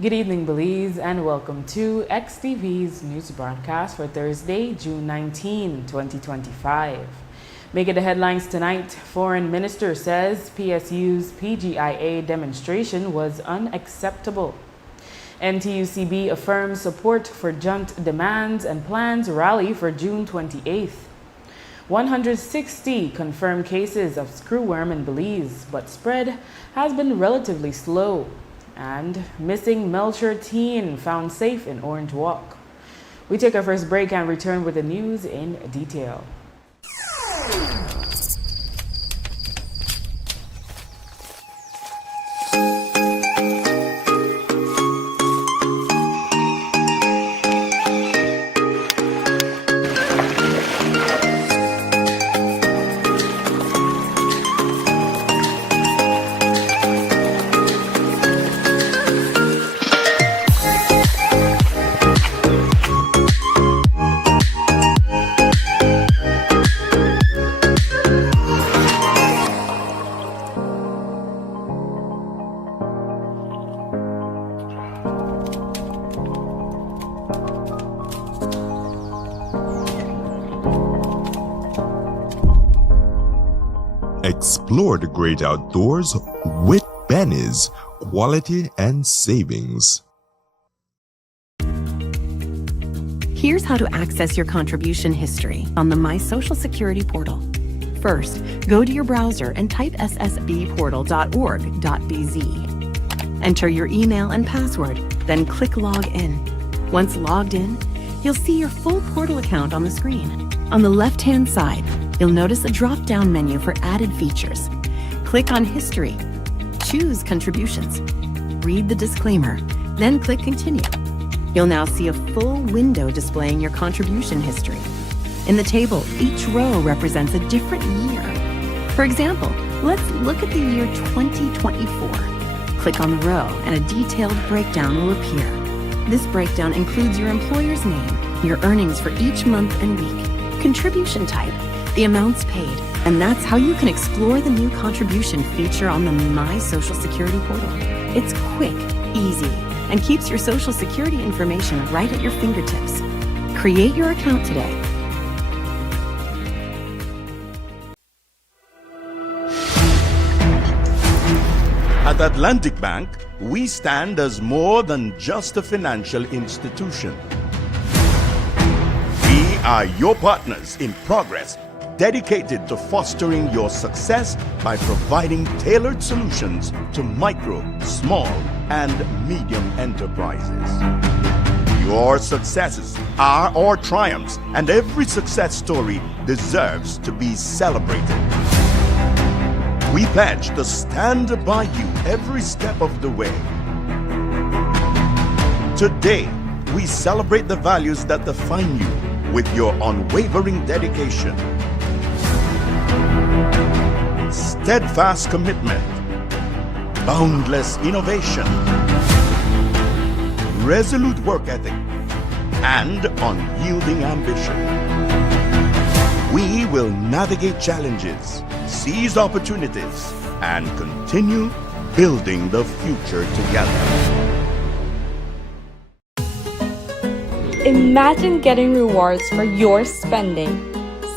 Good evening, Belize, and welcome to XTV's news broadcast for Thursday, June 19, 2025. Making the headlines tonight, Foreign Minister says PSU's PGIA demonstration was unacceptable. NTUCB affirms support for junt demands and plans rally for June 28th. 160 confirmed cases of screwworm in Belize, but spread has been relatively slow. And missing Melcher teen found safe in Orange Walk. We take our first break and return with the news in detail. Explore the great outdoors with Benny's Quality and Savings. Here's how to access your contribution history on the My Social Security portal. First, go to your browser and type ssbportal.org.bz. Enter your email and password, then click Log In. Once logged in, you'll see your full portal account on the screen. On the left-hand side, you'll notice a drop-down menu for added features. Click on History, choose Contributions, read the disclaimer, then click Continue. You'll now see a full window displaying your contribution history. In the table, each row represents a different year. For example, let's look at the year 2024. Click on the row and a detailed breakdown will appear. This breakdown includes your employer's name, your earnings for each month and week, contribution type, the amounts paid, and that's how you can explore the new contribution feature on the My Social Security portal. It's quick, easy, and keeps your Social Security information right at your fingertips. Create your account today. At Atlantic Bank, we stand as more than just a financial institution. We are your partners in progress, dedicated to fostering your success by providing tailored solutions to micro, small, and medium enterprises. Your successes are our triumphs, and every success story deserves to be celebrated. We pledge to stand by you every step of the way. Today, we celebrate the values that define you with your unwavering dedication, steadfast commitment, boundless innovation, resolute work ethic, and unyielding ambition. We will navigate challenges, seize opportunities, and continue building the future together. Imagine getting rewards for your spending.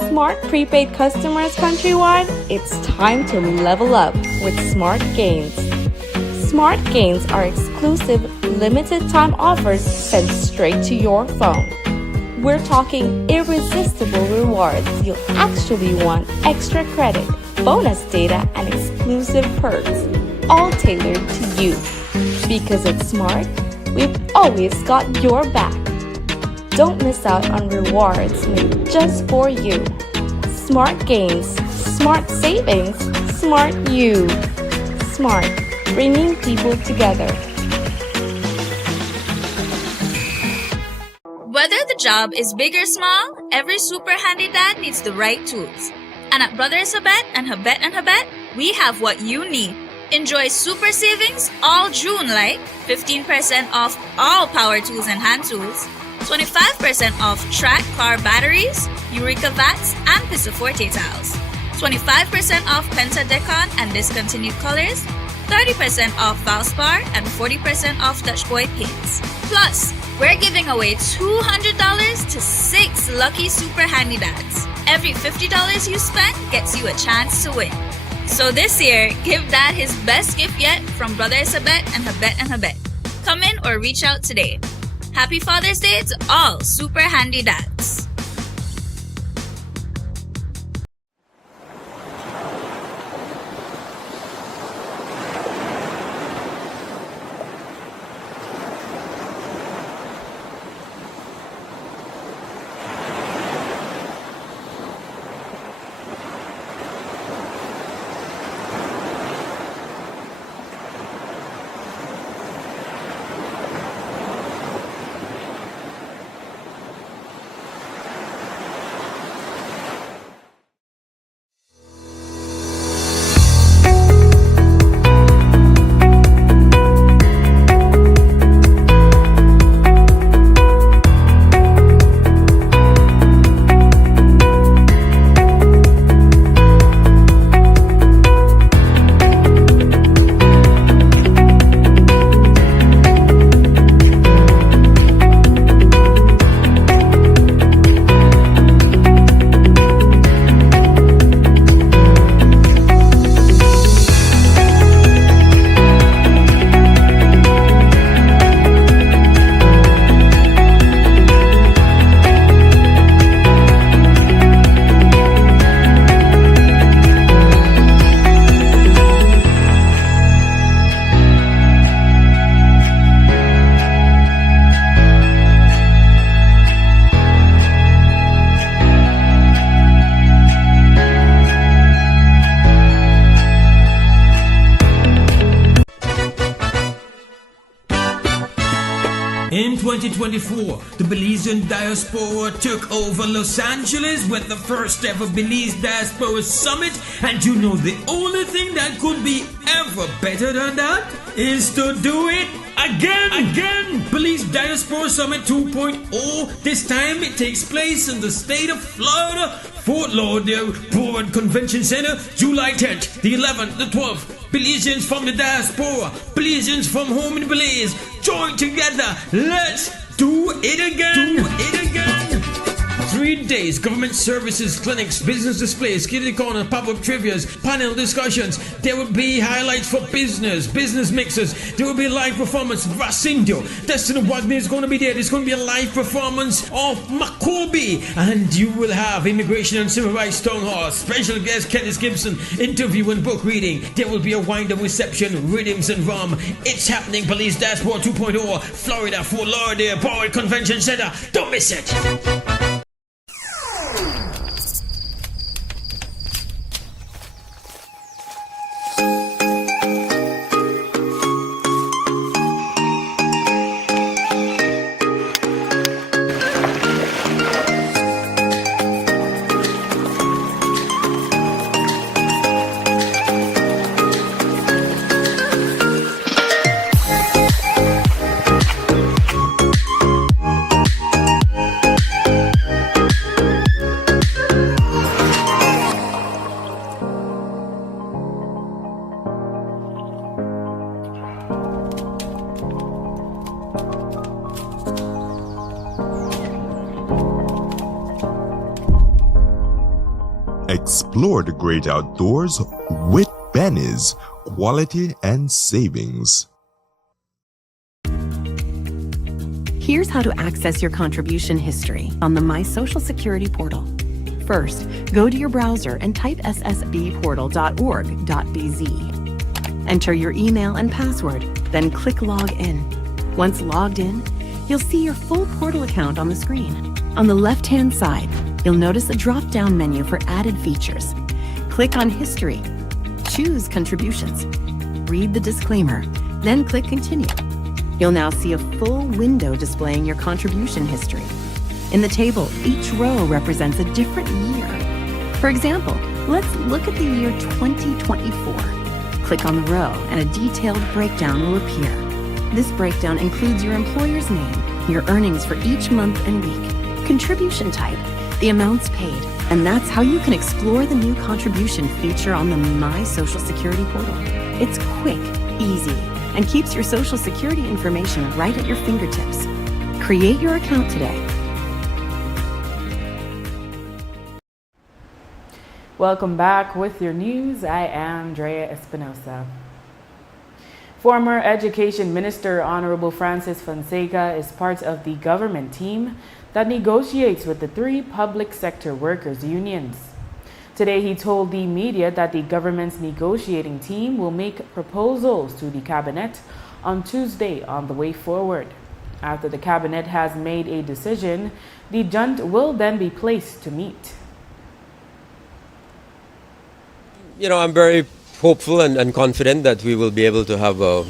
Smart prepaid customers countrywide, it's time to level up with Smart Gains. Smart Gains are exclusive, limited time offers sent straight to your phone. We're talking irresistible rewards. You'll actually want extra credit, bonus data, and exclusive perks, all tailored to you. Because at Smart, we've always got your back. Don't miss out on rewards just for you. Smart Gains, Smart Savings, Smart You. Smart, bringing people together. Whether the job is big or small, every super handy dad needs the right tools. And at Brothers Habet and Habet, we have what you need. Enjoy super savings all June like 15% off all power tools and hand tools, 25% off track car batteries, Eureka Vats, and Pisaforte towels, 25% off Penta Decon and discontinued colors, 30% off Valspar, and 40% off Dutch Boy paints. Plus, we're giving away $200 to 6 lucky Super Handy Dads. Every $50 you spend gets you a chance to win. So this year, give Dad his best gift yet from Brothers Habet and Habet. Come in or reach out today. Happy Father's Day to all Super Handy Dads. In 2024, the Belizean diaspora took over Los Angeles with the first ever Belize Diaspora Summit, and you know the only thing that could be ever better than that is to do it again. Belize Diaspora Summit 2.0. This time it takes place in the state of Florida, Fort Lauderdale Board Convention Center, July 10th, the 11th, the 12th. Belizeans from the diaspora, Belizeans from home in Belize, join together. Let's do it again. 3 days, government services, clinics, business displays, kitty corner, pop-up trivias, panel discussions. There will be highlights for business mixers. There will be live performance. Racindio, Destiny Wagner is going to be there. There's going to be a live performance of Makobi. And you will have Immigration and Civil Rights Town Hall, special guest Kenneth Gibson, interview and book reading. There will be a wind-up reception, rhythms and rum. It's happening, Belize Diaspora 2.0, Florida, Fort Lauderdale Board Convention Center. Don't miss it. Explore the great outdoors with Benny's Quality and Savings. Here's how to access your contribution history on the My Social Security portal. First, go to your browser and type ssbportal.org.bz. Enter your email and password, then click Log In. Once logged in, you'll see your full portal account on the screen. On the left-hand side, you'll notice a drop-down menu for added features. Click on History. Choose Contributions. Read the disclaimer, then click Continue. You'll now see a full window displaying your contribution history. In the table, each row represents a different year. For example, let's look at the year 2024. Click on the row and a detailed breakdown will appear. This breakdown includes your employer's name, your earnings for each month and week, contribution type, the amounts paid, and that's how you can explore the new contribution feature on the My Social Security portal. It's quick, easy, and keeps your Social Security information right at your fingertips. Create your account today. Welcome back with your news. I am Drea Espinosa. Former Education Minister Honorable Francis Fonseca is part of the government team that negotiates with the 3 public sector workers' unions. Today, he told the media that the government's negotiating team will make proposals to the cabinet on Tuesday on the way forward. After the cabinet has made a decision, the junta will then be placed to meet. You know, I'm very hopeful and confident that we will be able to have a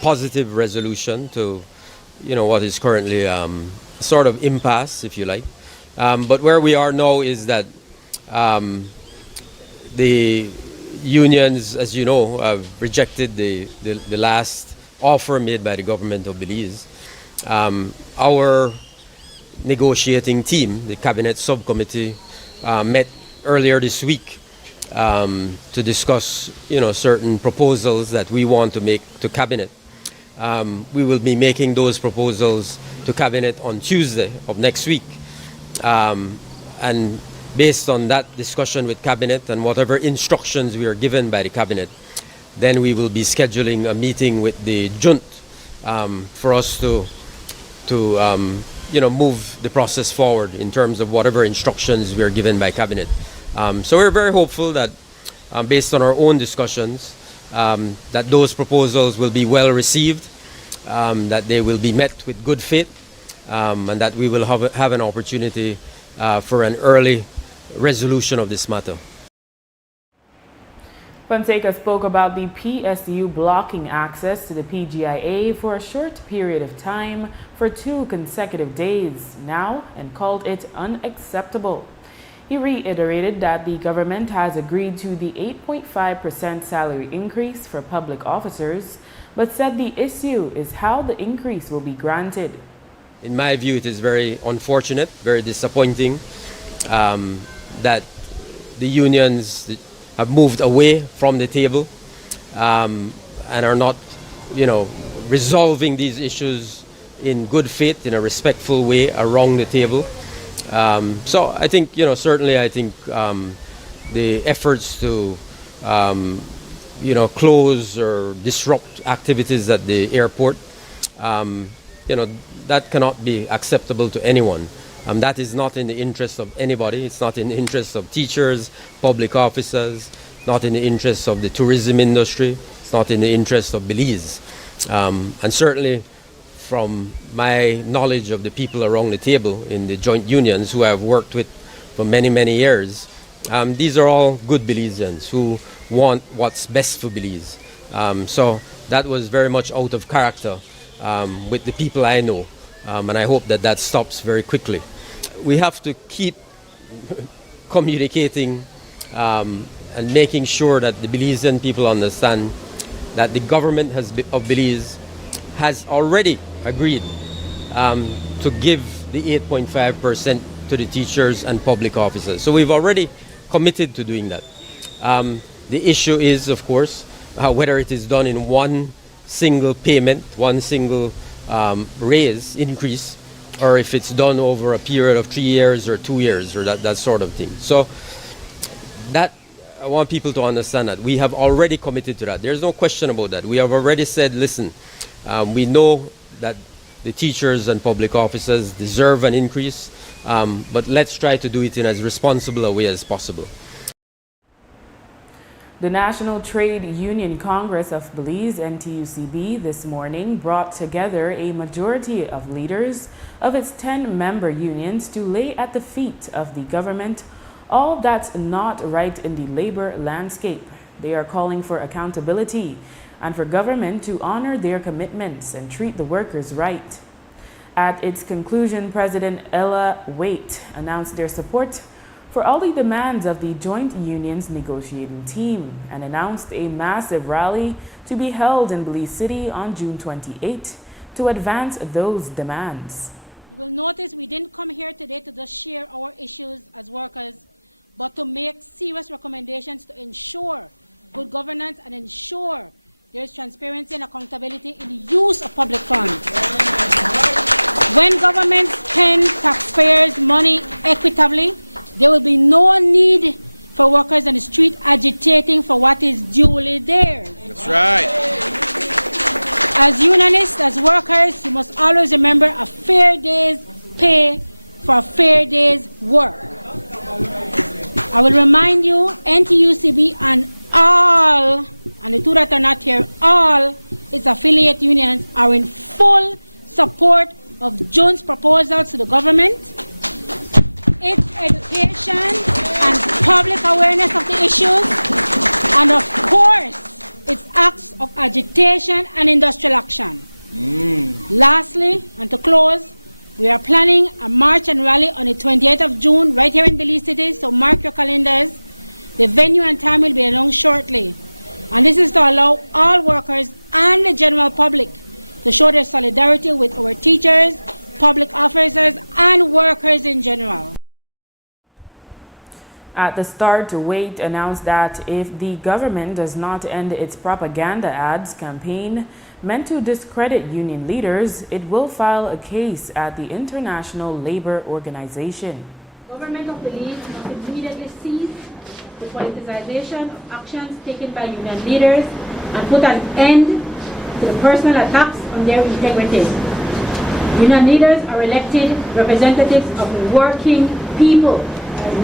positive resolution to, you know, what is currently sort of impasse, if you like. But where we are now is that the unions, as you know, have rejected the last offer made by the government of Belize. Our negotiating team, the cabinet subcommittee, met earlier this week to discuss, you know, certain proposals that we want to make to cabinet. We will be making those proposals to cabinet on Tuesday of next week, and based on that discussion with cabinet and whatever instructions we are given by the cabinet, then we will be scheduling a meeting with the junta for us to you know, move the process forward in terms of whatever instructions we are given by cabinet. So we're very hopeful that based on our own discussions, that those proposals will be well received, that they will be met with good faith, and that we will have an opportunity for an early resolution of this matter. Fonseca spoke about the PSU blocking access to the PGIA for a short period of time for 2 consecutive days now and called it unacceptable. He reiterated that the government has agreed to the 8.5% salary increase for public officers, but said the issue is how the increase will be granted. In my view, it is very unfortunate, very disappointing that the unions have moved away from the table and are not, you know, resolving these issues in good faith, in a respectful way around the table. So I think, you know, certainly I think the efforts to, you know, close or disrupt activities at the airport, you know, that cannot be acceptable to anyone. That is not in the interest of anybody. It's not in the interest of teachers, public officers, not in the interest of the tourism industry. It's not in the interest of Belize. And certainly from my knowledge of the people around the table in the joint unions who I've worked with for many, many years, these are all good Belizeans who want what's best for Belize. So that was very much out of character with the people I know. And I hope that that stops very quickly. We have to keep communicating and making sure that the Belizean people understand that the government of Belize has already agreed to give the 8.5% to the teachers and public officers. So we've already committed to doing that. The issue is, of course, whether it is done in one single payment, one single raise, increase, or if it's done over a period of 3 years or 2 years or that sort of thing. So that, I want people to understand that we have already committed to that. There's no question about that. We have already said, listen, we know that the teachers and public officers deserve an increase, but let's try to do it in as responsible a way as possible. The National Trade Union Congress of Belize, NTUCB, this morning brought together a majority of leaders of its 10-member unions to lay at the feet of the government all that's not right in the labor landscape. They are calling for accountability and for government to honor their commitments and treat the workers right. At its conclusion, President Ella Waite announced their support for all the demands of the joint union's negotiating team and announced a massive rally to be held in Belize City on June 28 to advance those demands. You will notice we didn't come here today to just share our issues as workers, but to make serious recommendations to ensure good governance and ensure there is transparency and accountability in the use of public funds. When governments spend taxpayers' money equitably, there will be no need for workers on the street agitating for what is duly theirs. That's right. As unionists, as workers, you must always remember a fair day's pay for a fair day's work. I will remind you, NTUCB and all, and the two that are not here, all its affiliate unions are in full support of June's proposals to the government, its education and public awareness of the issues, and of course, its acts of agitation and industrial action. Lastly, and to close, we are planning a march and rally on the 28th of June right here in Belize City, so mark your calendars. The venue and time will be announced shortly. And this is to allow all workers and the general public to show their solidarity with our teachers, public officers, and workers in general. At the start, Wait announced that if the government does not end its propaganda ads campaign meant to discredit union leaders, it will file a case at the International Labor Organization. Government of Belize must immediately cease the politicization of actions taken by union leaders and put an end to the personal attacks on their integrity. Union leaders are elected representatives of working people,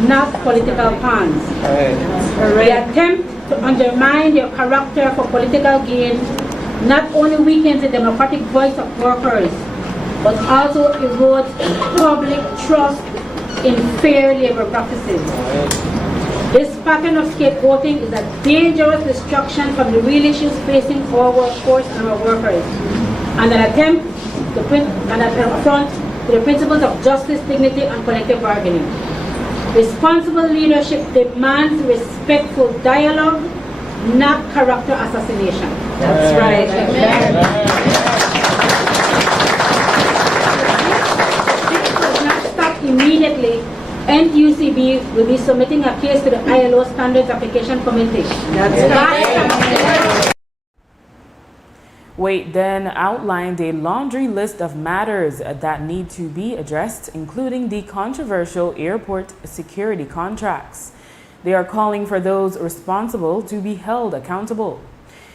not political pawns. The attempt to undermine their character for political gain not only weakens the democratic voice of workers, but also erodes public trust in fair labor practices. This pattern of scapegoating is a dangerous distraction from the real issues facing our workforce and our workers, and an attempt to affront the principles of justice, dignity, and collective bargaining. Responsible leadership demands respectful dialogue, not character assassination. That's right. Amen. If this does not stop immediately, NTUCB will be submitting a case to the ILO Standards Application Committee. That's right. Wait then outlined a laundry list of matters that need to be addressed, including the controversial airport security contracts. They are calling for those responsible to be held accountable.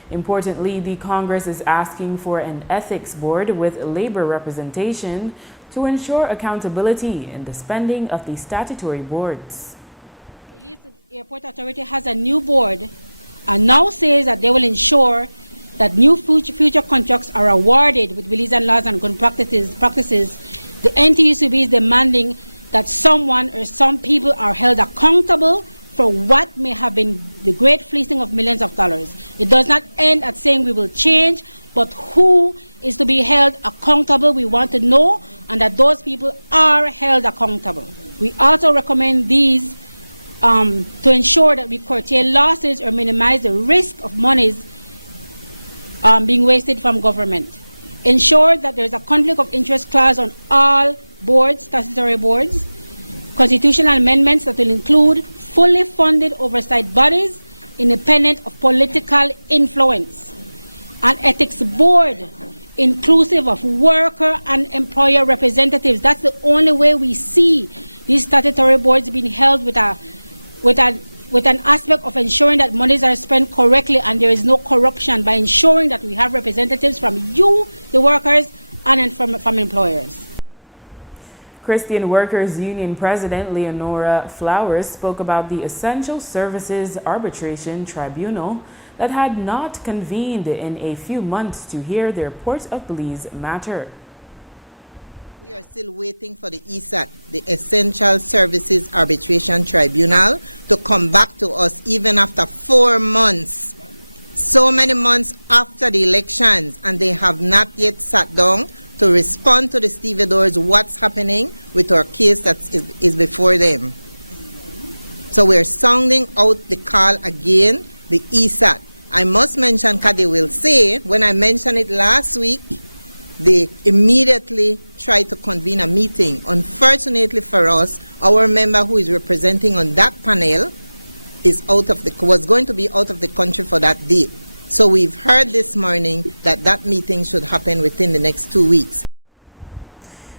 Importantly, the Congress is asking for an ethics board with labor representation to ensure accountability in the spending of the statutory boards. The Airport Authority has a new board and now says that they will ensure that new future contracts are awarded with Belizean laws and good practices. The NTUCB is demanding that someone or some people are held accountable for what may have been the great fleecing of millions of dollars. It does not end at saying we will change, but who is to be held accountable, we want to know, and that those people are held accountable. We also recommend these to ensure that we curtail losses or minimize the risk of monies being wasted from government. Ensure that there is a conflict of interest clause on all boards, statutory boards, constitutional amendments that will include fully funded oversight bodies independent of political influence, an ethics board inclusive of worker and employer representatives. That's the only way we see these statutory boards being held with an aspect of ensuring that monies are spent correctly and there is no corruption, by ensuring that we have representatives from you, the workers, and from employers. Christian Workers Union President Leonora Flowers spoke about the Essential Services Arbitration Tribunal that had not convened in a few months to hear their Port of Belize matter. We are still waiting for the ESAT, the Essential Services Arbitration Tribunal, to come back to us even after 4 months. So many months after the elections, and they have not yet sat down to respond to the stevedores what's happening with our case that is before them. So we're sounding out the call again, the ESAT. I must mention, because they will say, when I mentioned it last week, they immediately tried to convene a meeting. Unfortunately for us, our member who is representing on that panel was going to be out of the country for that date. So we've heard this morning that that meeting should happen within the next 2 weeks.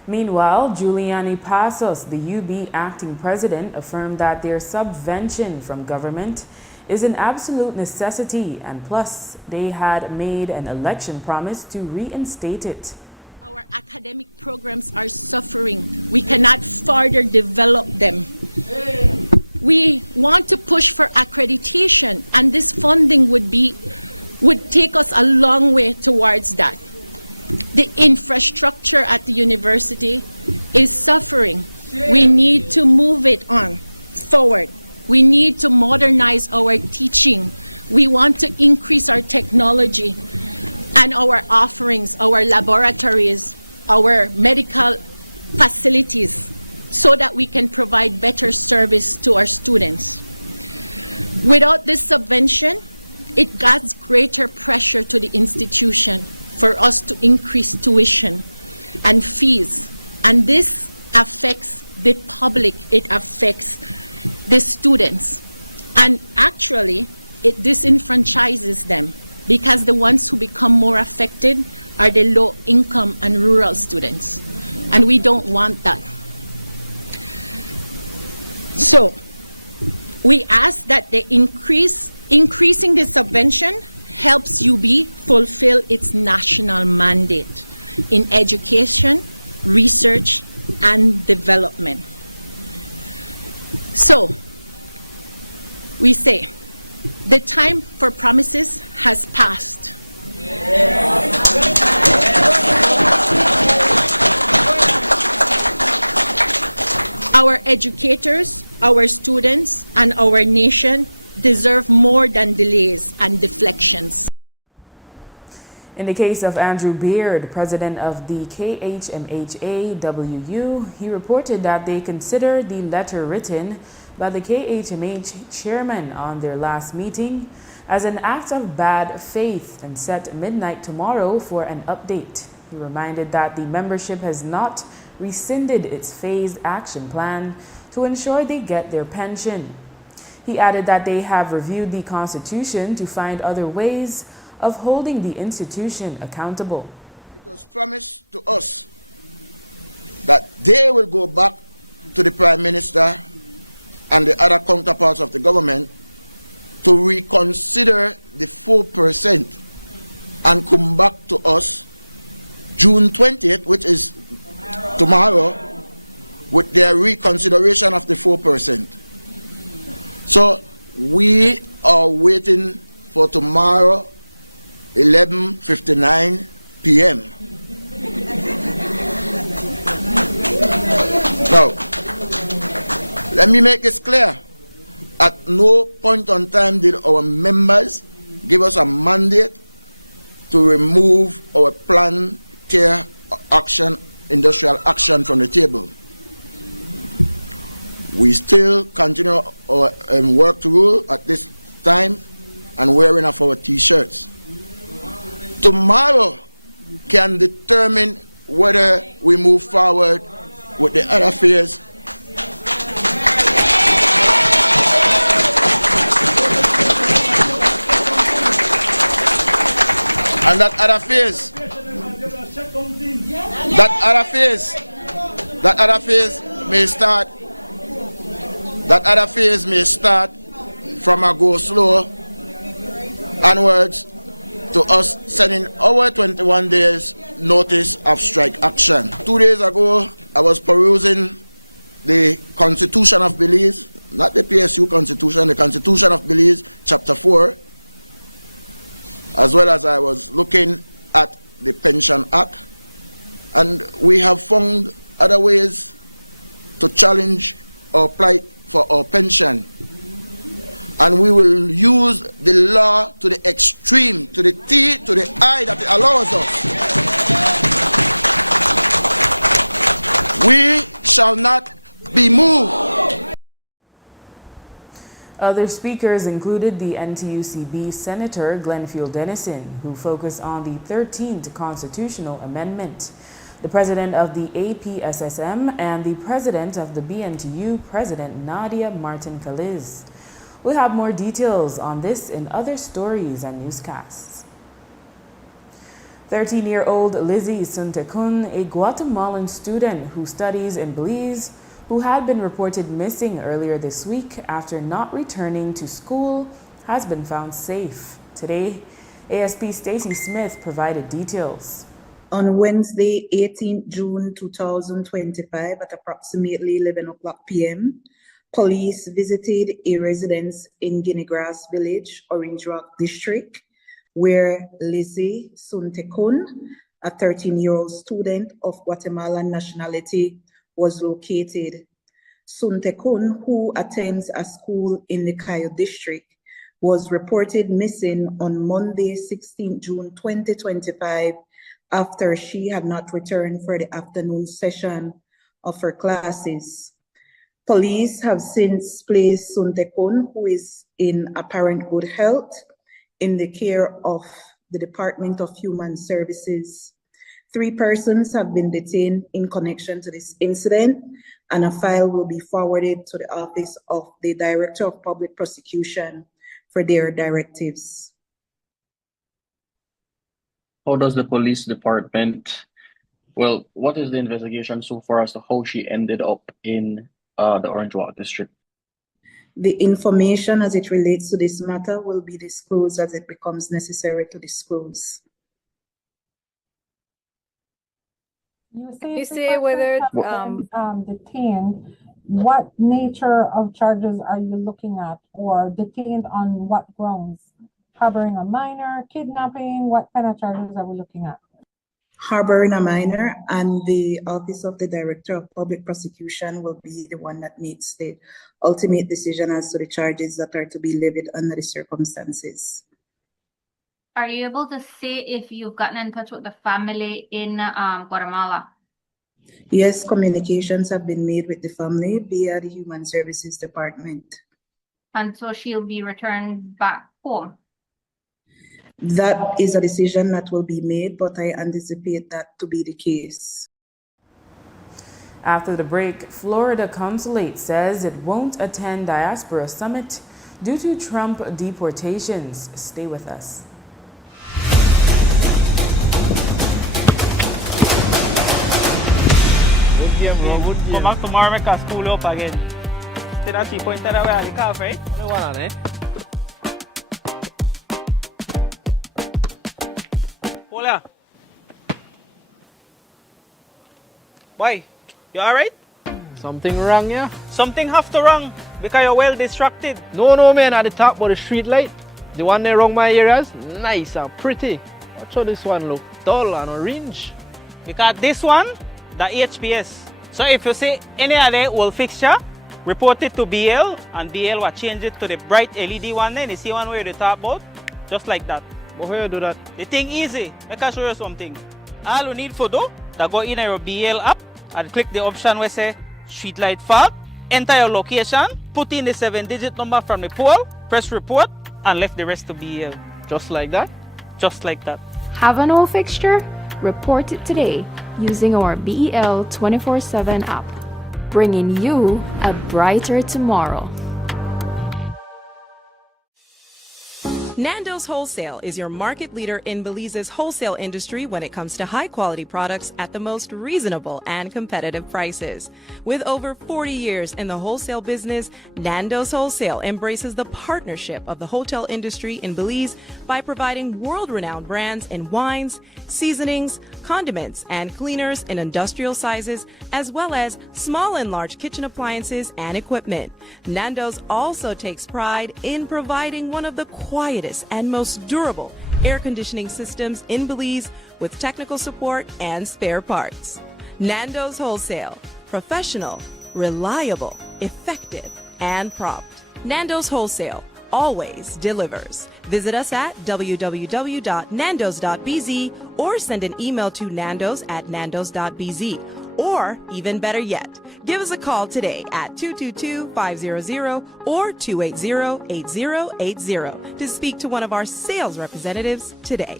Meanwhile, Giuliani Passos, the UB acting president, affirmed that their subvention from government is an absolute necessity, and plus they had made an election promise to reinstate it. Our academic programs are suffering. We cannot further develop them. We want to push for accreditation, and this funding would take us a long way towards that. The infrastructure at the university is suffering. We need to move it on forward. We need to modernize our teaching. We want to increase our technology and our offerings, our laboratories, our medical facilities, so that we can provide better service to our students. Without this subvention, it adds greater pressure to the institution for us to increase tuition and fees. And this affects the public, it affects the students. And actually, it disenfranchises them, because the ones who become more affected are the low income and rural students. And we don't want that. So we ask that the increasing the subvention helps UB fulfill its national mandate in education, research, and development. So we say the time for promises has passed. Our educators, our students, and our nation deserve more than delays and deflections. In the case of Andrew Beard, president of the KHMH-AWU, he reported that they consider the letter written by the KHMH chairman on their last meeting as an act of bad faith and set midnight tomorrow for an update. He reminded that the membership has not rescinded its phased action plan to ensure they get their pension. He added that they have reviewed the Constitution to find other ways of holding the institution accountable. It was promised to us that they will go back to the Prime Minister and the other counterparts of the government to reconsider the 4% and come back to us June 20th, which is tomorrow, with their reconsideration of the 4%. So we are waiting for tomorrow, 11:59 p.m. Now, let me make this clear. At no point on time did our members give us a mandate to remove our plan, care, action, industrial action from the table. We still continue our work to rule at this time and wearing of our T-shirts. Tomorrow can determine whether we move forward with the other affairs. And that other phase may start from a go slow onwards to us sending our 21 days notice of strike action. 2 days ago, I was perusing the Constitution of Belize, not the PSU Constitution, the Constitution of Belize, Chapter 4, as well as I was looking at the Pension Act, and we have found other ways to challenge or plight for our pension. And we will use the law to the extreme, to the T, to the I that it allows us. We shall not be moved. Other speakers included the NTUCB Senator Glenfield Dennison, who focused on the 13th constitutional amendment, the president of the APSSM, and the president of the BNTU, President Nadia Martin Kaliz. We'll have more details on this in other stories and newscasts. 13-year-old Lizzie Suntekun, a Guatemalan student who studies in Belize, who had been reported missing earlier this week after not returning to school, has been found safe. Today, ASP Stacy Smith provided details. On Wednesday, 18 June 2025 at approximately 11 o'clock p.m., police visited a residence in Guinea Grass Village, Orange Rock District, where Lizzie Suntekun, a 13-year-old student of Guatemalan nationality, was located. Suntekun, who attends a school in the Cayo district, was reported missing on Monday, 16 June 2025, after she had not returned for the afternoon session of her classes. Police have since placed Suntekun, who is in apparent good health, in the care of the Department of Human Services. 3 persons have been detained in connection to this incident, and a file will be forwarded to the Office of the Director of Public Prosecution for their directives. How does the police department, well, what is the investigation so far as to how she ended up in the Orange Walk district? The information as it relates to this matter will be disclosed as it becomes necessary to disclose. You say whether detained, what nature of charges are you looking at, or detained on what grounds? Harboring a minor, kidnapping, what kind of charges are we looking at? Harboring a minor, and the Office of the Director of Public Prosecution will be the one that makes the ultimate decision as to the charges that are to be levied under the circumstances. Are you able to say if you've gotten in touch with the family in Guatemala? Yes, communications have been made with the family via the Human Services Department. And so she'll be returned back home? That is a decision that will be made, but I anticipate that to be the case. After the break, Florida Consulate says it won't attend Diaspora Summit due to Trump deportations. Stay with us. Come back tomorrow, make a school up again. Did I see pointed away at the calf, right? Hola. Why? You alright? Something wrong, yeah? Something have to wrong because you're well distracted. No, man, at the top of the street light. The one there around my areas, nice and pretty. Watch how this one look dull and orange. Because this one, the HPS. So if you see any other old fixture, report it to BL, and BL will change it to the bright LED one. Then you see one where you talk about, just like that. But how you do that? The thing easy. Make I show you something. All you need for do, to go in your BL app and click the option where say street light fault, enter your location, put in the 7-digit number from the pole, press report, and left the rest to BL. Just like that? Just like that. Have an old fixture? Report it today using our BEL 24/7 app, bringing you a brighter tomorrow. Nando's Wholesale is your market leader in Belize's wholesale industry when it comes to high-quality products at the most reasonable and competitive prices. With over 40 years in the wholesale business, Nando's Wholesale embraces the partnership of the hotel industry in Belize by providing world-renowned brands in wines, seasonings, condiments, and cleaners in industrial sizes, as well as small and large kitchen appliances and equipment. Nando's also takes pride in providing one of the quietest and most durable air conditioning systems in Belize with technical support and spare parts. Nando's Wholesale. Professional, reliable, effective, and prompt. Nando's Wholesale always delivers. Visit us at www.nandos.bz or send an email to nandos@nandos.bz. Or, even better yet, give us a call today at 222-500 or 280-8080 to speak to one of our sales representatives today.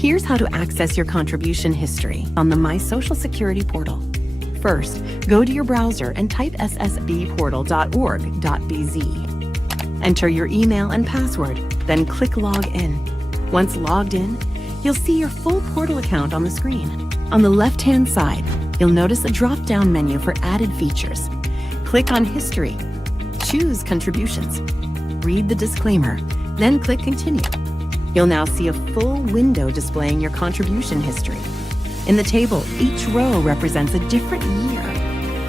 Here's how to access your contribution history on the My Social Security portal. First, go to your browser and type ssbportal.org.bz. Enter your email and password, then click Log In. Once logged in, you'll see your full portal account on the screen. On the left-hand side, you'll notice a drop-down menu for added features. Click on History. Choose Contributions. Read the disclaimer, then click Continue. You'll now see a full window displaying your contribution history. In the table, each row represents a different year.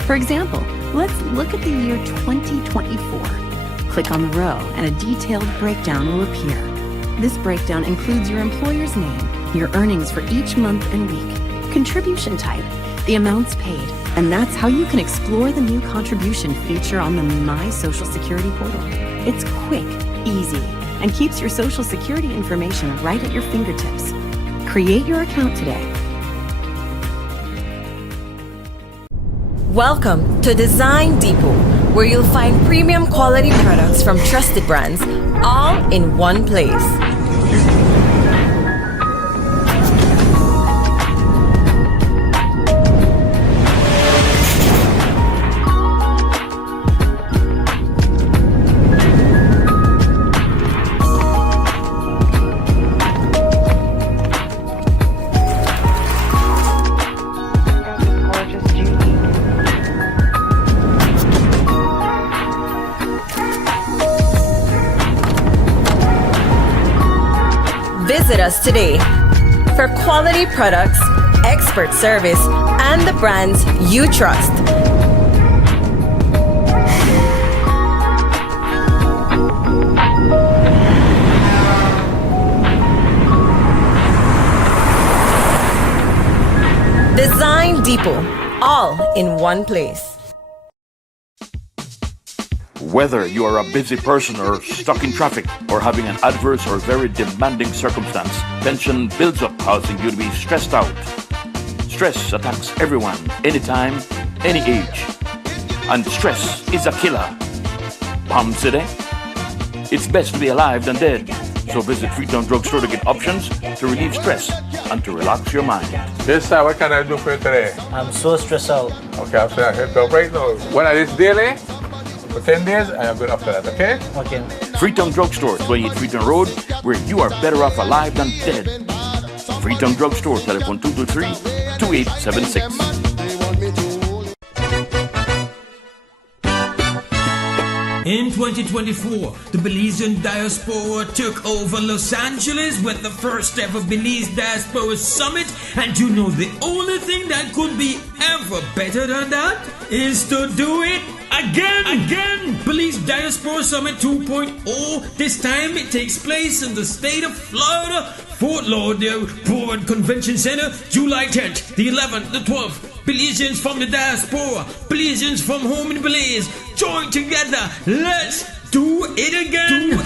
For example, let's look at the year 2024. Click on the row and a detailed breakdown will appear. This breakdown includes your employer's name, your earnings for each month and week, contribution type, the amounts paid, and that's how you can explore the new contribution feature on the My Social Security portal. It's quick, easy, and keeps your Social Security information right at your fingertips. Create your account today. Welcome to Design Depot, where you'll find premium quality products from trusted brands, all in one place. Visit us today for quality products, expert service, and the brands you trust. Design Depot, all in one place. Whether you are a busy person or stuck in traffic or having an adverse or very demanding circumstance, tension builds up, causing you to be stressed out. Stress attacks everyone, anytime, any age. And stress is a killer. Palm City? It's best to be alive than dead. So visit Freetown Drugstore to get options to relieve stress and to relax your mind. This time, what can I do for you today? I'm so stressed out. Okay, I'm saying I hit up right now. When I this daily, for 10 days, I am good after that, okay? Okay. Freetown Drugstore, 28 Freetown Road, where you are better off alive than dead. Freetown Drugstore, telephone 223-2876. In 2024, the Belizean diaspora took over Los Angeles with the first ever Belize Diaspora Summit, and you know the only thing that could be ever better than that is to do it again. Belize Diaspora Summit 2.0. This time it takes place in the state of Florida, Fort Lauderdale Board Convention Center, July 10th, the 11th, the 12th. Belizeans from the diaspora, Belizeans from home in Belize, join together. Let's do it again.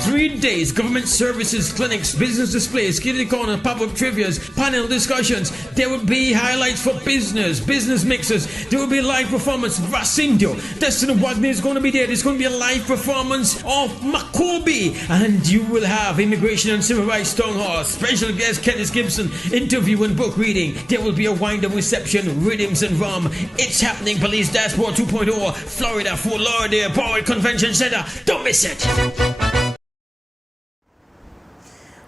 3 days, government services, clinics, business displays, kitty corner, pop-up trivias, panel discussions. There will be highlights for business mixers. There will be live performance. Racindio, Destiny Wagner is going to be there. There's going to be a live performance of Makobi. And you will have Immigration and Civil Rights Town Hall. Special guest Kenneth Gibson, interview and book reading. There will be a wind-up reception, rhythms and rum. It's happening, Police Dashboard 2.0, Florida, Fort Lauderdale, Power Convention Center. Don't miss it.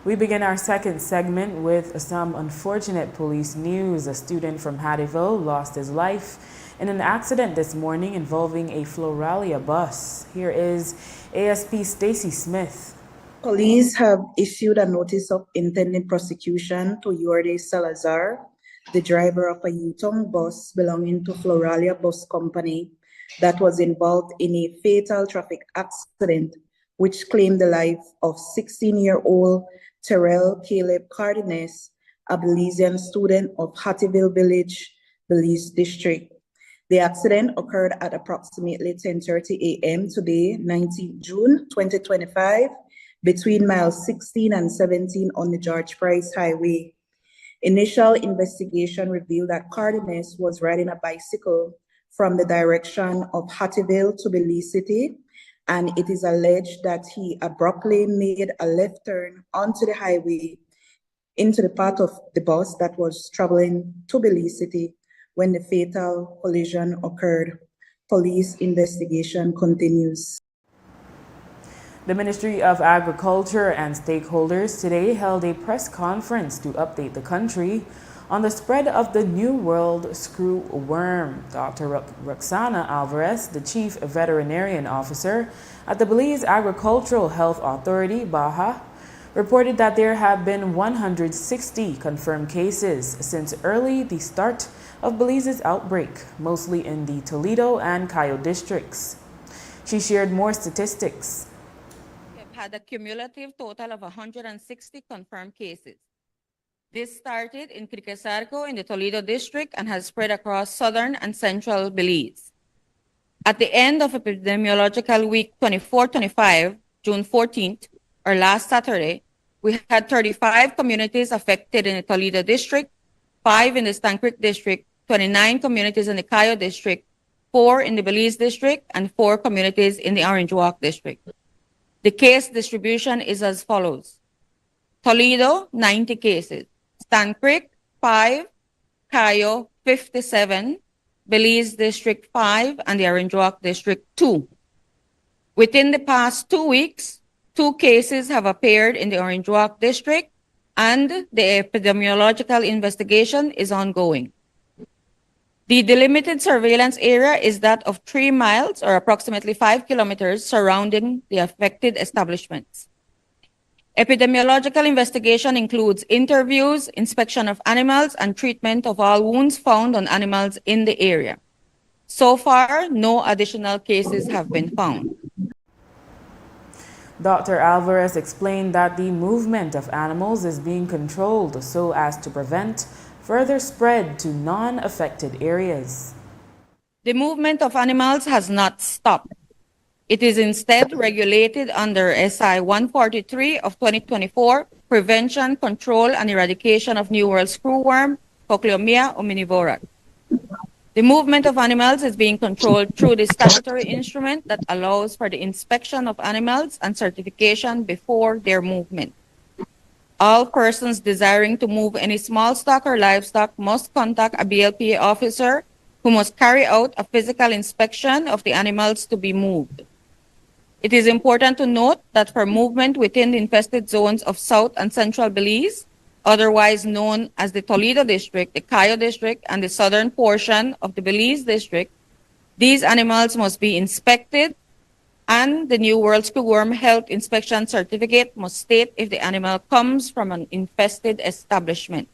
We begin our second segment with some unfortunate police news. A student from Hattieville lost his life in an accident this morning involving a Floralia bus. Here is ASP Stacy Smith. Police have issued a notice of intended prosecution to Yorde Salazar, the driver of a U-Tongue bus belonging to Floralia Bus Company that was involved in a fatal traffic accident which claimed the life of 16-year-old Terrell Caleb Cardenas, a Belizean student of Hattieville Village, Belize District. The accident occurred at approximately 10:30 a.m. today, 19 June 2025, between miles 16 and 17 on the George Price Highway. Initial investigation revealed that Cardenas was riding a bicycle from the direction of Hattieville to Belize City, and it is alleged that he abruptly made a left turn onto the highway into the part of the bus that was traveling to Belize City when the fatal collision occurred. Police investigation continues. The Ministry of Agriculture and stakeholders today held a press conference to update the country on the spread of the New World screwworm. Dr. Roxana Alvarez, the Chief Veterinarian Officer at the Belize Agricultural Health Authority, BAHA, reported that there have been 160 confirmed cases since early the start of Belize's outbreak, mostly in the Toledo and Cayo districts. She shared more statistics. We have had a cumulative total of 160 confirmed cases. This started in Criquesarco in the Toledo district and has spread across southern and central Belize. At the end of epidemiological week 24-25, June 14th, or last Saturday, we had 35 communities affected in the Toledo district, 5 in the Stan Creek district, 29 communities in the Cayo district, 4 in the Belize district, and 4 communities in the Orange Walk district. The case distribution is as follows. Toledo, 90 cases. Stan Creek, 5. Cayo, 57. Belize district, 5. And the Orange Walk district, 2. Within the past 2 weeks, 2 cases have appeared in the Orange Walk district, and the epidemiological investigation is ongoing. The delimited surveillance area is that of 3 miles or approximately 5 kilometers surrounding the affected establishments. Epidemiological investigation includes interviews, inspection of animals, and treatment of all wounds found on animals in the area. So far, no additional cases have been found. Dr. Alvarez explained that the movement of animals is being controlled so as to prevent further spread to non-affected areas. The movement of animals has not stopped. It is instead regulated under SI 143 of 2024, Prevention, Control, and Eradication of New World Screwworm, Cochleomia omnivora. The movement of animals is being controlled through the statutory instrument that allows for the inspection of animals and certification before their movement. All persons desiring to move any small stock or livestock must contact a BLPA officer who must carry out a physical inspection of the animals to be moved. It is important to note that for movement within the infested zones of South and Central Belize, otherwise known as the Toledo district, the Cayo district, and the southern portion of the Belize district, these animals must be inspected, and the New World Screwworm Health Inspection Certificate must state if the animal comes from an infested establishment.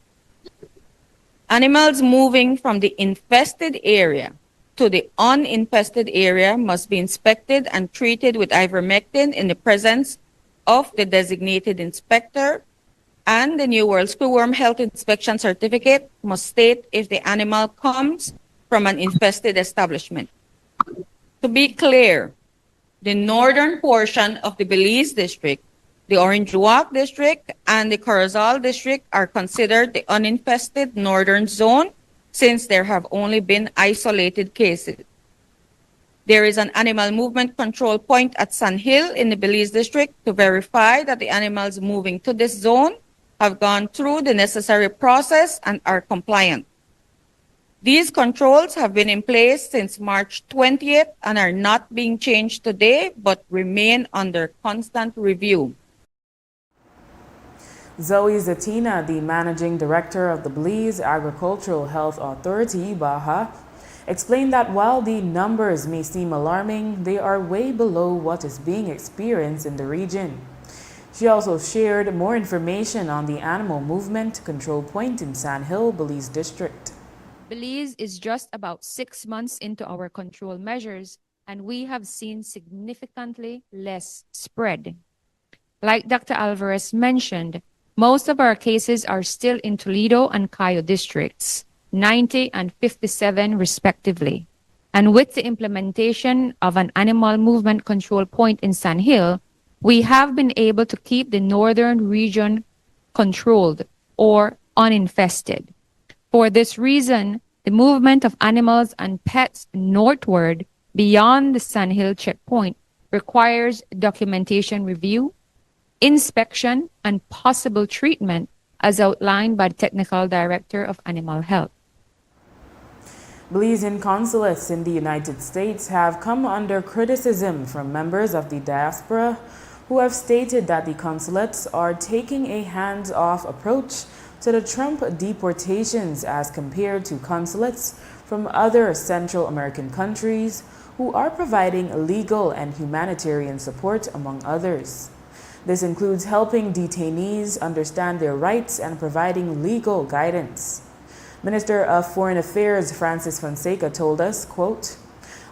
Animals moving from the infested area to the uninfested area must be inspected and treated with ivermectin in the presence of the designated inspector, and the New World Screwworm Health Inspection Certificate must state if the animal comes from an infested establishment. To be clear, the northern portion of the Belize district, the Orange Walk district, and the Corozal district are considered the uninfested northern zone since there have only been isolated cases. There is an animal movement control point at San Hill in the Belize district to verify that the animals moving to this zone have gone through the necessary process and are compliant. These controls have been in place since March 20th and are not being changed today, but remain under constant review. Zoe Zatina, the Managing Director of the Belize Agricultural Health Authority, BAHA, explained that while the numbers may seem alarming, they are way below what is being experienced in the region. She also shared more information on the animal movement control point in San Hill, Belize District. Belize is just about 6 months into our control measures, and we have seen significantly less spread. Like Dr. Alvarez mentioned, most of our cases are still in Toledo and Cayo districts, 90 and 57 respectively. And with the implementation of an animal movement control point in San Hill, we have been able to keep the northern region controlled or uninfested. For this reason, the movement of animals and pets northward beyond the San Hill checkpoint requires documentation review, inspection, and possible treatment as outlined by the Technical Director of Animal Health. Belizean consulates in the United States have come under criticism from members of the diaspora who have stated that the consulates are taking a hands-off approach to the Trump deportations as compared to consulates from other Central American countries who are providing legal and humanitarian support, among others. This includes helping detainees understand their rights and providing legal guidance. Minister of Foreign Affairs Francis Fonseca told us, quote,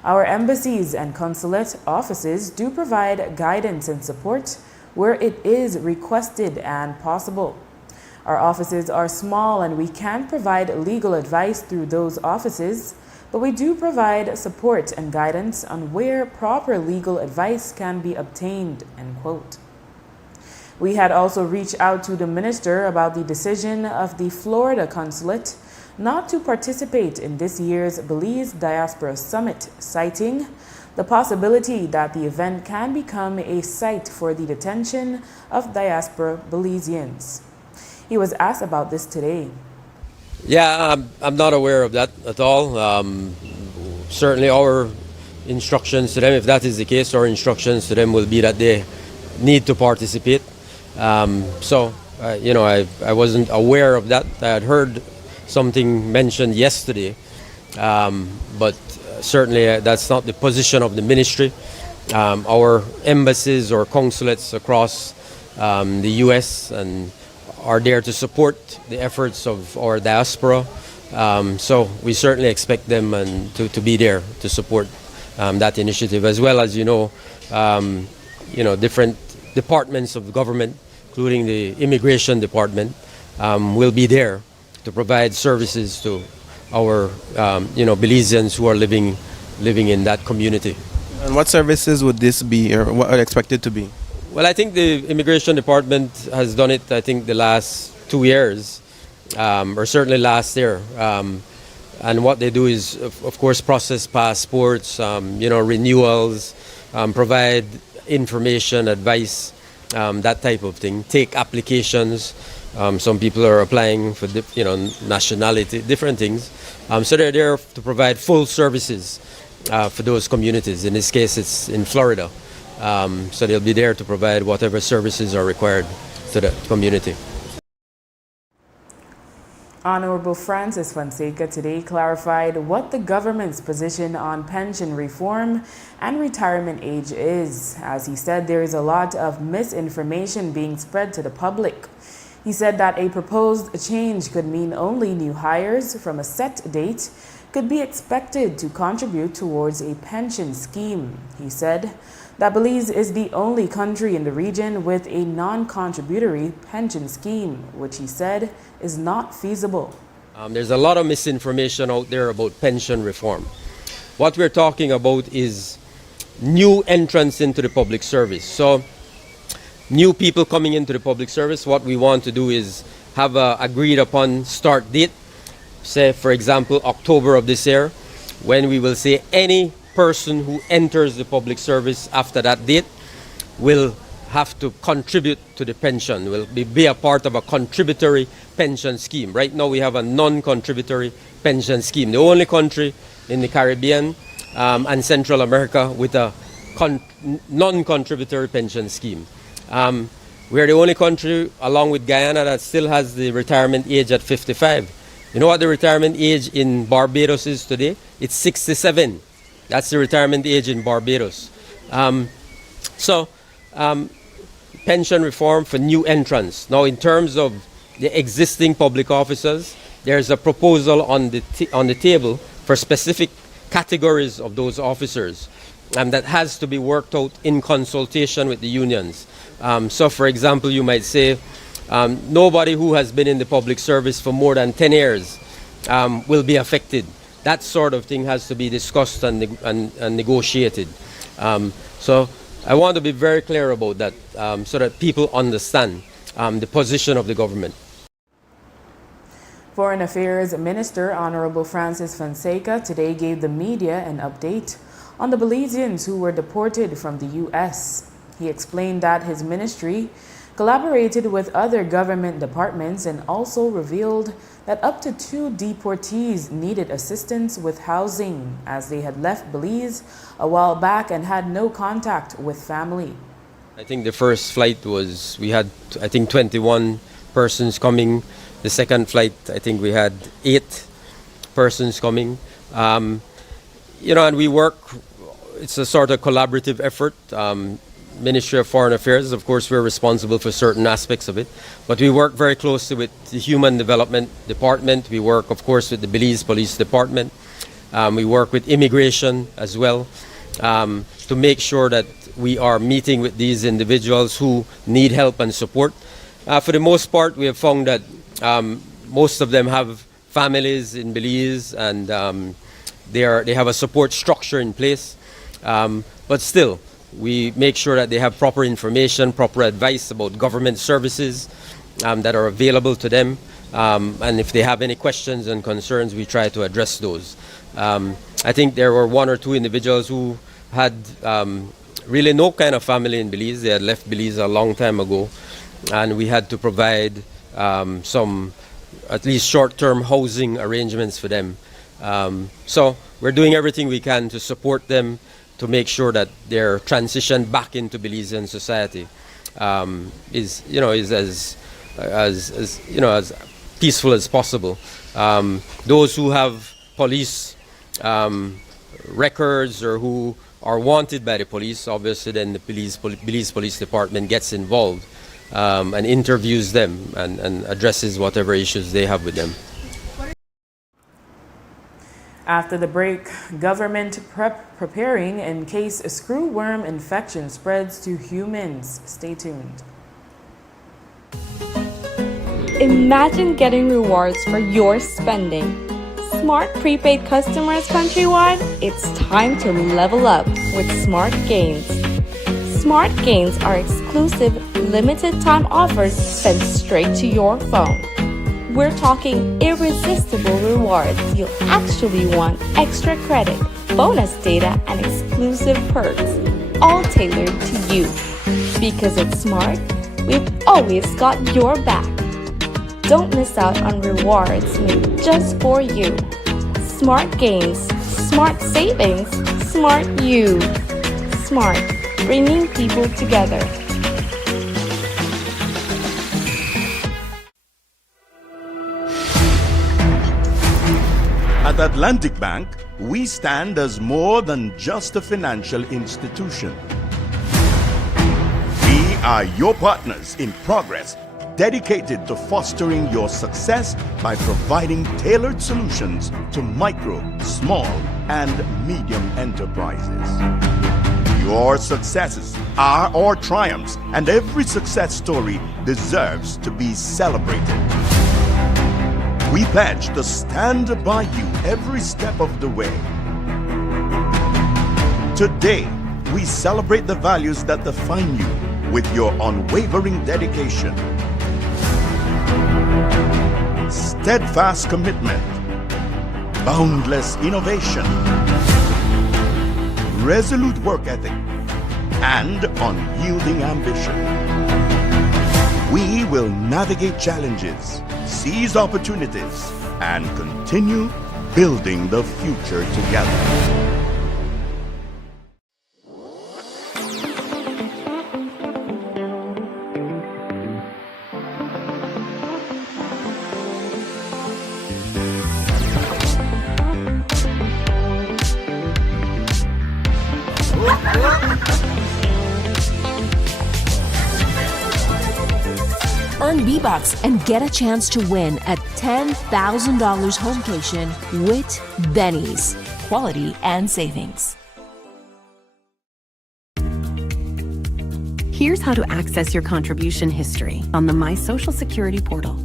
"Our embassies and consulate offices do provide guidance and support where it is requested and possible. Our offices are small and we can't provide legal advice through those offices, but we do provide support and guidance on where proper legal advice can be obtained," end quote. We had also reached out to the minister about the decision of the Florida consulate not to participate in this year's Belize Diaspora Summit, citing the possibility that the event can become a site for the detention of diaspora Belizeans. He was asked about this today. Yeah, I'm not aware of that at all. Certainly our instructions to them, if that is the case, our instructions to them will be that they need to participate. I wasn't aware of that. I had heard something mentioned yesterday, but certainly that's not the position of the ministry. Our embassies or consulates across the U.S. and are there to support the efforts of our diaspora. So we certainly expect them to be there to support that initiative, as well as different departments of government, including the immigration department, will be there to provide services to our Belizeans who are living in that community. And what services would this be, or what are expected to be? Well, I think the immigration department has done it, I think, the last 2 years, or certainly last year. And what they do is, of course, process passports, renewals, provide information, advice, that type of thing, take applications. Some people are applying for nationality, different things. So they're there to provide full services for those communities. In this case, it's in Florida. So they'll be there to provide whatever services are required to the community. Honorable Francis Fonseca today clarified what the government's position on pension reform and retirement age is. As he said, there is a lot of misinformation being spread to the public. He said that a proposed change could mean only new hires from a set date could be expected to contribute towards a pension scheme. He said that Belize is the only country in the region with a non-contributory pension scheme, which he said is not feasible. There's a lot of misinformation out there about pension reform. What we're talking about is new entrants into the public service. So new people coming into the public service, what we want to do is have a agreed upon start date, say for example October of this year, when we will say any person who enters the public service after that date will have to contribute to the pension, will be a part of a contributory pension scheme. Right now we have a non-contributory pension scheme, the only country in the Caribbean and Central America with a non-contributory pension scheme. We're the only country, along with Guyana, that still has the retirement age at 55. You know what the retirement age in Barbados is today? It's 67. That's the retirement age in Barbados. Pension reform for new entrants. Now, in terms of the existing public officers, there's a proposal on the table for specific categories of those officers, and that has to be worked out in consultation with the unions. So, for example, you might say nobody who has been in the public service for more than 10 years will be affected. That sort of thing has to be discussed and negotiated. So I want to be very clear about that so that people understand the position of the government. Foreign Affairs Minister Honorable Francis Fonseca today gave the media an update on the Belizeans who were deported from the U.S. He explained that his ministry collaborated with other government departments and also revealed that up to 2 deportees needed assistance with housing as they had left Belize a while back and had no contact with family. I think the first flight was, we had, I think, 21 persons coming. The second flight, I think we had 8 persons coming. You know, and we work, it's a sort of collaborative effort. Ministry of Foreign Affairs, of course, we're responsible for certain aspects of it, but we work very closely with the Human Development Department. We work, of course, with the Belize Police Department. We work with immigration as well to make sure that we are meeting with these individuals who need help and support. For the most part, we have found that most of them have families in Belize and they have a support structure in place, but still, we make sure that they have proper information, proper advice about government services that are available to them. And if they have any questions and concerns, we try to address those. I think there were 1 or 2 individuals who had really no kind of family in Belize. They had left Belize a long time ago. And we had to provide some, at least short-term housing arrangements for them. So we're doing everything we can to support them, to make sure that their transition back into Belizean society is as peaceful as possible. Those who have police records or who are wanted by the police, obviously then the Belize Police Department gets involved and interviews them and addresses whatever issues they have with them. After the break, government preparing in case a screwworm infection spreads to humans. Stay tuned. Imagine getting rewards for your spending. Smart prepaid customers countrywide, it's time to level up with Smart Gains. Smart Gains are exclusive, limited time offers sent straight to your phone. We're talking irresistible rewards. You'll actually want extra credit, bonus data, and exclusive perks, all tailored to you. Because it's smart, we've always got your back. Don't miss out on rewards made just for you. Smart Games, smart savings, smart you. Smart, bringing people together. At Atlantic Bank, we stand as more than just a financial institution. We are your partners in progress, dedicated to fostering your success by providing tailored solutions to micro, small, and medium enterprises. Your successes are our triumphs, and every success story deserves to be celebrated. We pledge to stand by you every step of the way. Today, we celebrate the values that define you with your unwavering dedication, steadfast commitment, boundless innovation, resolute work ethic, and unyielding ambition. We will navigate challenges, seize opportunities, and continue building the future together. Earn V-Bucks and get a chance to win a $10,000 homecation with Benny's. Quality and savings. Here's how to access your contribution history on the My Social Security portal.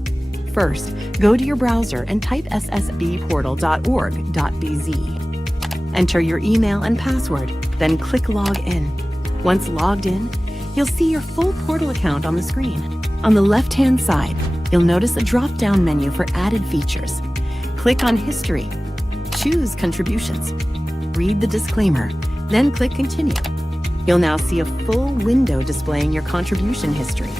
First, go to your browser and type ssbportal.org.bz. Enter your email and password, then click Log In. Once logged in, you'll see your full portal account on the screen. On the left-hand side, you'll notice a drop-down menu for added features. Click on History. Choose Contributions. Read the disclaimer, then click Continue. You'll now see a full window displaying your contribution history.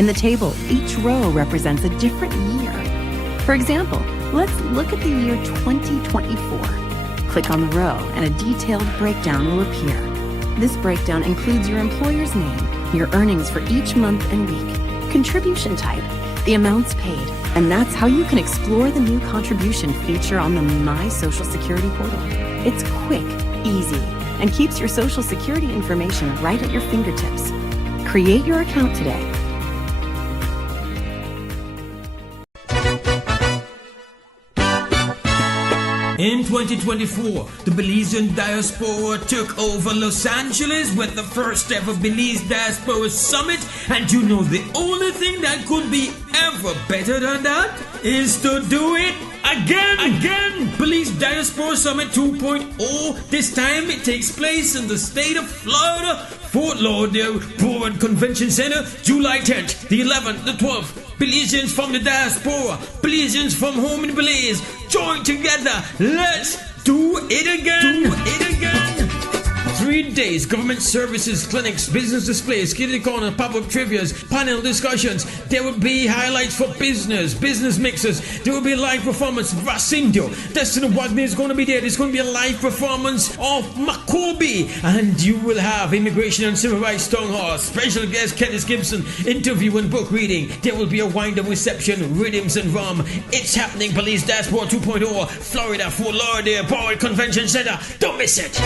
In the table, each row represents a different year. For example, let's look at the year 2024. Click on the row and a detailed breakdown will appear. This breakdown includes your employer's name, your earnings for each month and week, contribution type, the amounts paid, and that's how you can explore the new contribution feature on the My Social Security portal. It's quick, easy, and keeps your Social Security information right at your fingertips. Create your account today. In 2024, the Belizean diaspora took over Los Angeles with the first ever Belize Diaspora Summit. And you know the only thing that could be ever better than that is to do it again. Belize Diaspora Summit 2.0. This time it takes place in the state of Florida, Fort Lauderdale Board Convention Center, July 10th, the 11th, the 12th. Belizeans from the diaspora, Belizeans from home in Belize, join together. Let's do it again. 3 days, government services, clinics, business displays, kitty corner, pop-up trivias, panel discussions. There will be highlights for business mixers. There will be a live performance of Racindio. Destiny Wagner is going to be there. There's going to be a live performance of Makobi. And you will have Immigration and Civil Rights Town Hall. Special guest Kenneth Gibson, interview and book reading. There will be a wind-up reception, rhythms and rum. It's happening, Police Dashboard 2.0, Florida, Fort Lauderdale, Board Convention Center. Don't miss it.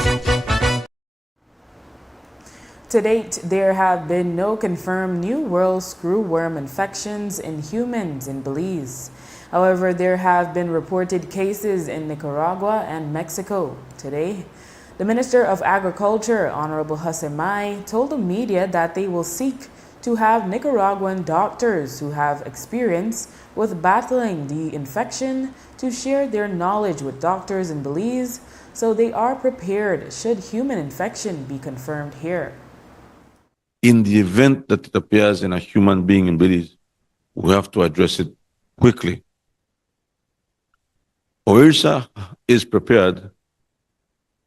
To date, there have been no confirmed New World screwworm infections in humans in Belize. However, there have been reported cases in Nicaragua and Mexico. Today, the Minister of Agriculture, Honorable Hasemai, told the media that they will seek to have Nicaraguan doctors who have experience with battling the infection to share their knowledge with doctors in Belize so they are prepared should human infection be confirmed here. In the event that it appears in a human being in Belize, we have to address it quickly. OIRSA is prepared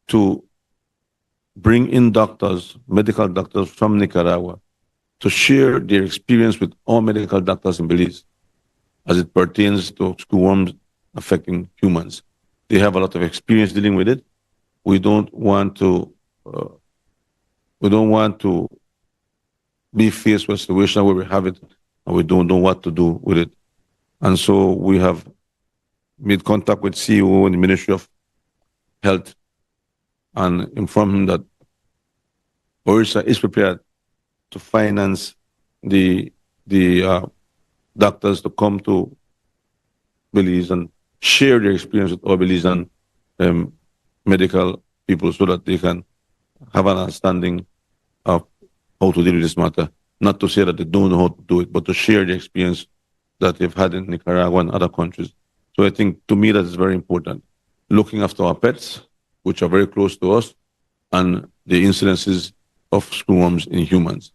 to bring in doctors, medical doctors from Nicaragua, to share their experience with all medical doctors in Belize as it pertains to screwworms affecting humans. They have a lot of experience dealing with it. We don't want to be faced with a situation where we have it and we don't know what to do with it. And so we have made contact with CEO in the Ministry of Health and informed him that OIRSA is prepared to finance the doctors to come to Belize and share their experience with all Belizean medical people so that they can have an understanding of how to deal with this matter. Not to say that they don't know how to do it, but to share the experience that they've had in Nicaragua and other countries. So I think, to me, that is very important. Looking after our pets, which are very close to us, and the incidences of screwworms in humans.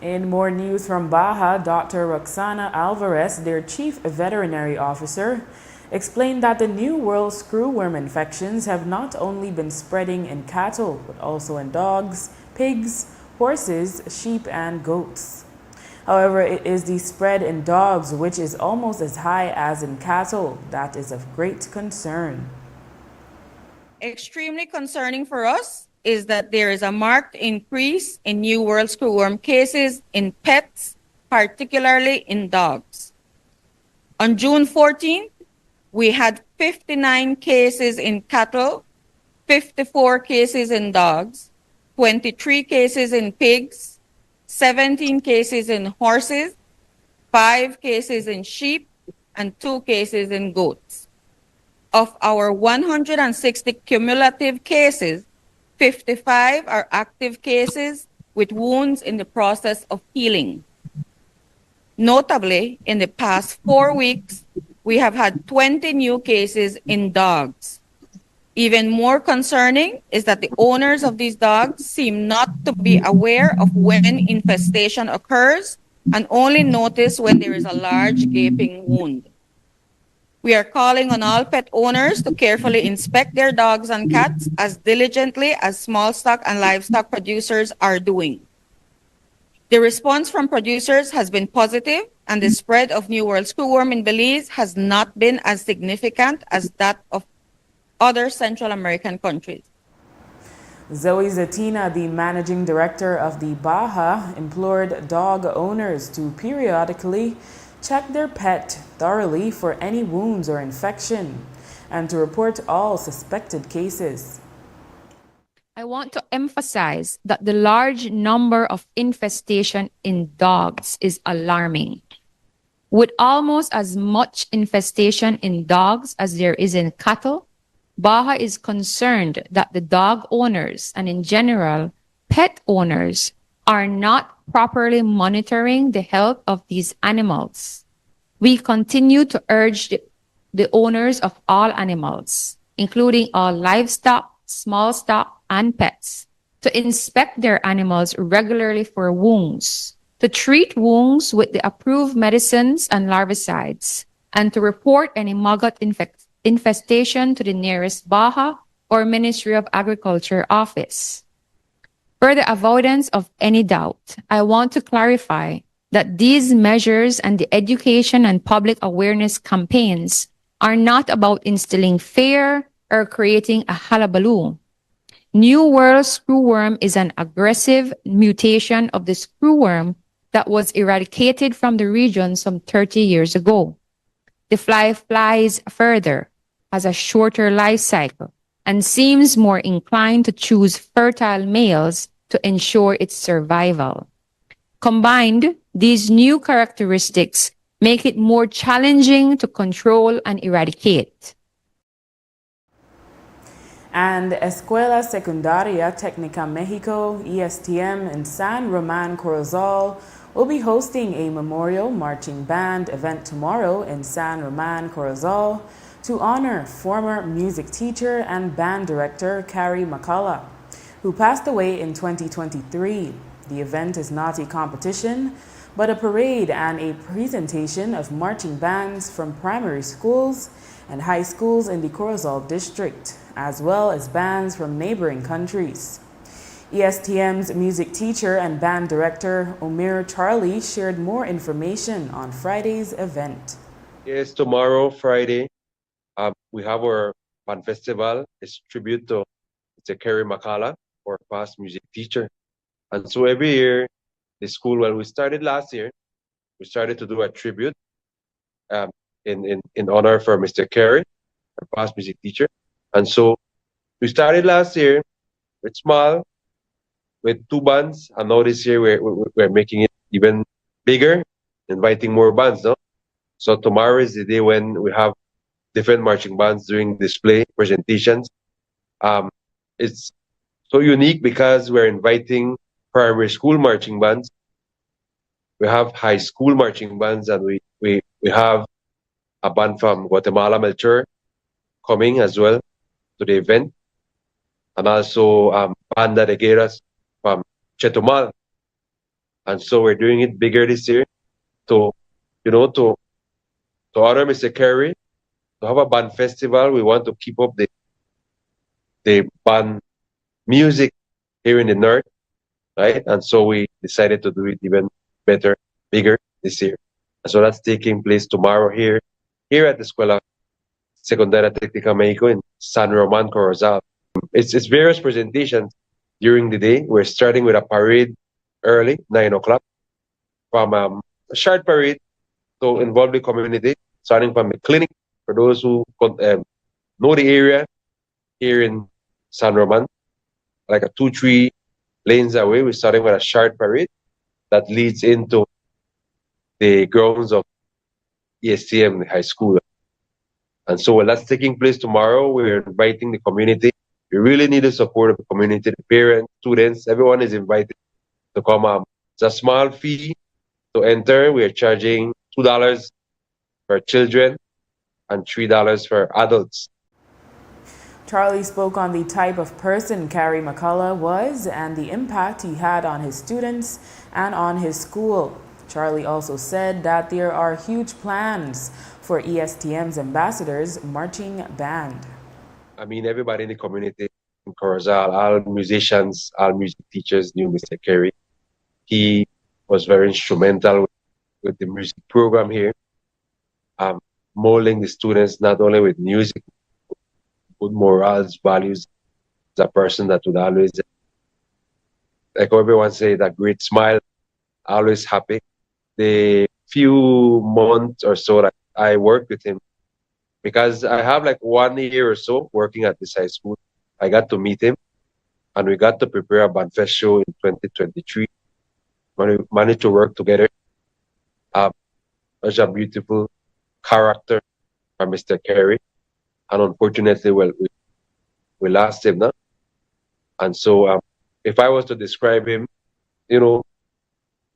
In more news from Baja, Dr. Roxana Alvarez, their chief veterinary officer, explained that the New World screwworm infections have not only been spreading in cattle, but also in dogs, pigs, horses, sheep, and goats. However, it is the spread in dogs, which is almost as high as in cattle, that is of great concern. Extremely concerning for us is that there is a marked increase in New World screwworm cases in pets, particularly in dogs. On June 14th, we had 59 cases in cattle, 54 cases in dogs, 23 cases in pigs, 17 cases in horses, 5 cases in sheep, and 2 cases in goats. Of our 160 cumulative cases, 55 are active cases with wounds in the process of healing. Notably, in the past 4 weeks, we have had 20 new cases in dogs. Even more concerning is that the owners of these dogs seem not to be aware of when infestation occurs and only notice when there is a large gaping wound. We are calling on all pet owners to carefully inspect their dogs and cats as diligently as small stock and livestock producers are doing. The response from producers has been positive, and the spread of New World screwworm in Belize has not been as significant as that of other Central American countries. Zoe Zatina, the managing director of the Baja, implored dog owners to periodically check their pet thoroughly for any wounds or infection and to report all suspected cases. I want to emphasize that the large number of infestation in dogs is alarming. With almost as much infestation in dogs as there is in cattle, Baja is concerned that the dog owners and in general, pet owners are not properly monitoring the health of these animals. We continue to urge the owners of all animals, including all livestock, small stock, and pets, to inspect their animals regularly for wounds, to treat wounds with the approved medicines and larvicides, and to report any maggot infestation to the nearest Baja or Ministry of Agriculture office. For the avoidance of any doubt, I want to clarify that these measures and the education and public awareness campaigns are not about instilling fear or creating a hullabaloo. New World screwworm is an aggressive mutation of the screwworm that was eradicated from the region some 30 years ago. The fly flies further, has a shorter life cycle, and seems more inclined to choose fertile males to ensure its survival. Combined, these new characteristics make it more challenging to control and eradicate. And Escuela Secundaria Técnica Mexico, ESTM, in San Román Corozal will be hosting a memorial marching band event tomorrow in San Román Corozal to honor former music teacher and band director Carrie McCullough, who passed away in 2023. The event is not a competition, but a parade and a presentation of marching bands from primary schools and high schools in the Corozal district, as well as bands from neighboring countries. ESTM's music teacher and band director Omer Charlie shared more information on Friday's event. Yes, tomorrow, Friday, we have our band festival. It's tribute to Carrie McCullough, our past music teacher. And so every year, the school, well, we started last year, we started to do a tribute in honor for Mr. Carey, our past music teacher. And so we started last year with small, with 2 bands, and now this year we're making it even bigger, inviting more bands. No? So tomorrow is the day when we have different marching bands doing display presentations. It's so unique because we're inviting primary school marching bands. We have high school marching bands, and we have a band from Guatemala, Melchor, coming as well to the event, and also Banda de Guerras from Chetumal. And so we're doing it bigger this year to honor Mr. Carey, to have a band festival. We want to keep up the band music here in the north, right? And so we decided to do it even better, bigger this year. And so that's taking place tomorrow here at the Escuela Secundaria Técnica Mexico in San Román Corozal. It's various presentations during the day. We're starting with a parade early, 9 o'clock, from a short parade to involve the community, starting from the clinic for those who know the area here in San Román, like a 2-3 lanes away. We're starting with a short parade that leads into the grounds of ESTM, the high school. And so when that's taking place tomorrow, we're inviting the community. We really need the support of the community, the parents, students, everyone is invited to come. It's a small fee to enter. We are charging $2 for children and $3 for adults. Charlie spoke on the type of person Carrie McCullough was and the impact he had on his students and on his school. Charlie also said that there are huge plans for ESTM's ambassadors marching band. I mean, everybody in the community in Corozal, all musicians, all music teachers knew Mr. Carey. He was very instrumental with the music program here, molding the students not only with music, but morals, values. As a person that would always, like everyone say, that great smile, always happy. The few months or so that I worked with him, because I have like 1 year or so working at this high school, I got to meet him, and we got to prepare a Banfest show in 2023. When we managed to work together, such a beautiful character from Mr. Kerry, and unfortunately, well, we lost him now. And so, if I was to describe him, you know,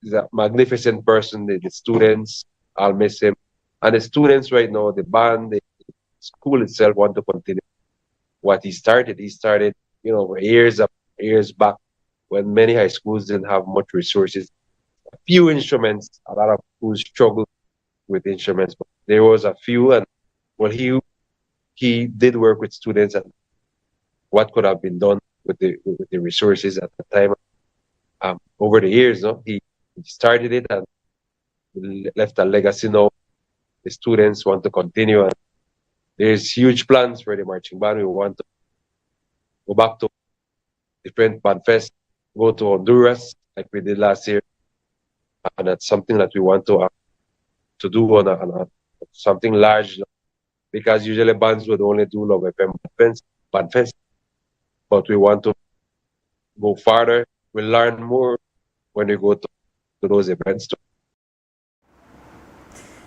he's a magnificent person. The students, I'll miss him. And the students right now, the band, the school itself want to continue what he started. He started, you know, years back when many high schools didn't have much resources, a few instruments. A lot of schools struggled with instruments, but there was a few. And well, he did work with students and what could have been done with the resources at the time. Over the years, no, he started it and left a legacy. Now the students want to continue, and there's huge plans for the marching band. We want to go back to different band fest, go to Honduras like we did last year, and that's something that we want to do on a something large, because usually bands would only do Love FM band fest, but we want to go farther. We learn more when we go to those events.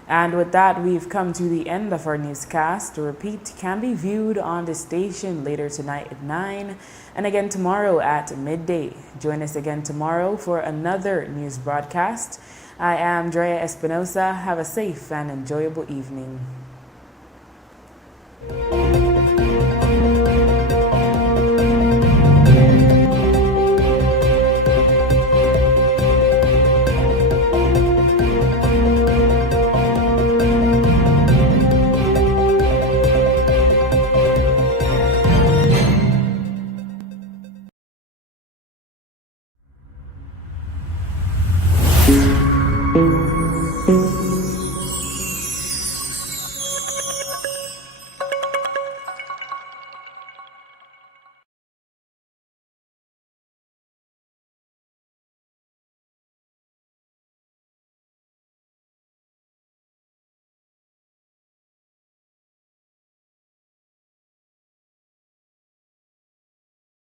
And with that, we've come to the end of our newscast. The repeat can be viewed on the station later tonight at 9 and again tomorrow at midday. Join us again tomorrow for another news broadcast. I am Drea Espinosa. Have a safe and enjoyable evening.